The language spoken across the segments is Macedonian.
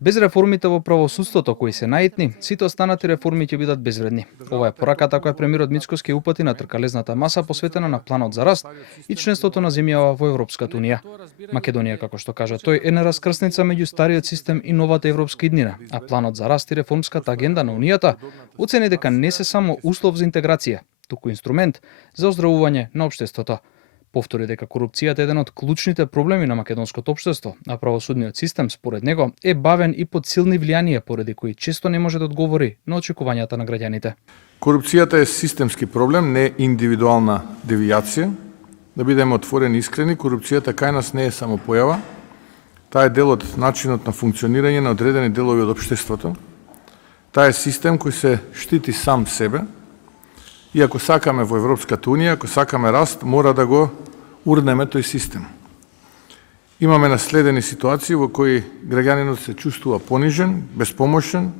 Без реформите во правосудството кои се наитни, сите останати реформи ќе бидат безвредни. Ова е пораката која премиерот Мицкоски упати на тркалезната маса посветена на планот за раст и членството на земјава во Европската унија. Македонија, како што кажа тој, е на раскрсница меѓу стариот систем и новата европска иднина, а планот за раст и реформската агенда на унијата оцени дека не се само услов за интеграција, туку инструмент за оздравување на општеството. Повтори дека корупцијата е еден од клучните проблеми на македонското општество, а правосудниот систем, според него, е бавен и под силни влијанија, поради кои често не може да одговори на очекувањата на граѓаните. Корупцијата е системски проблем, не индивидуална девијација. Да бидеме отворени и искрени, корупцијата кај нас не е само појава, таа е дел од начинот на функционирање на одредени делови од општеството. Таа е систем кој се штити сам себе, и ако сакаме во Европската унија, ако сакаме раст, мора да го урнеме тој систем. Имаме наследени ситуации во кои граѓанинот се чувствува понижен, безпомошен,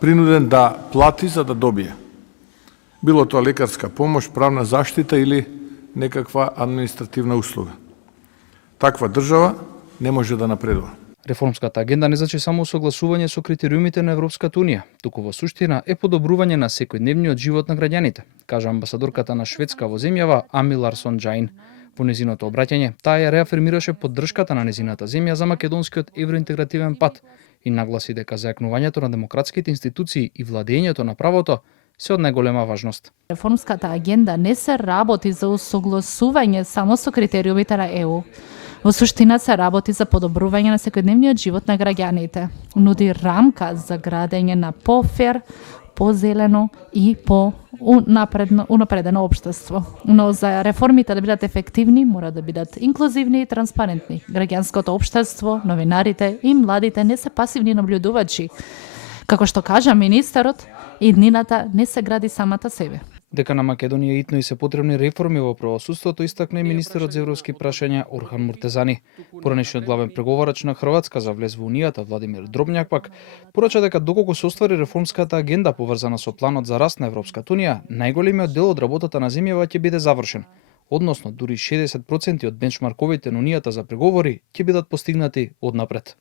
принуден да плати за да добие. Било тоа лекарска помош, правна заштита или некаква административна услуга. Таква држава не може да напредува. Реформската агенда не значи само согласување со критериумите на Европската унија, туку во суштина е подобрување на секојдневниот живот на граѓаните, кажа амбасадорката на Шведска во земјава Ами Ларсон Джаин. Во незиното обраќање, таа ја реафирмираше поддршката на незината земја за македонскиот евроинтегративен пат и нагласи дека зајакнувањето на демократските институции и владењето на правото се од најголема важност. Реформската агенда не се работи за усогласување само со критериумите на ЕУ. Во суштина се работи за подобрување на секојдневниот живот на граѓаните. Нуди рамка за градење на пофер, позелено и унапредено општество. Но за реформите да бидат ефективни, мора да бидат инклузивни и транспарентни. Граѓанското општество, новинарите и младите не се пасивни наблюдувачи. Како што кажа министерот, иднината не се гради самата себе. Дека на Македонија итно и се потребни реформи во правосудството, истакна и министерот за европски прашања Орхан Муртезани. Поранешниот главен преговарач на Хрватска за влез во унијата Владимир Дробњак пак порача дека доколку се оствари реформската агенда поврзана со планот за раст на Европската унија, најголемиот дел од работата на земјава ќе биде завршен. Односно, дури 60% од бенчмарковите на унијата за преговори ќе бидат постигнати однапред.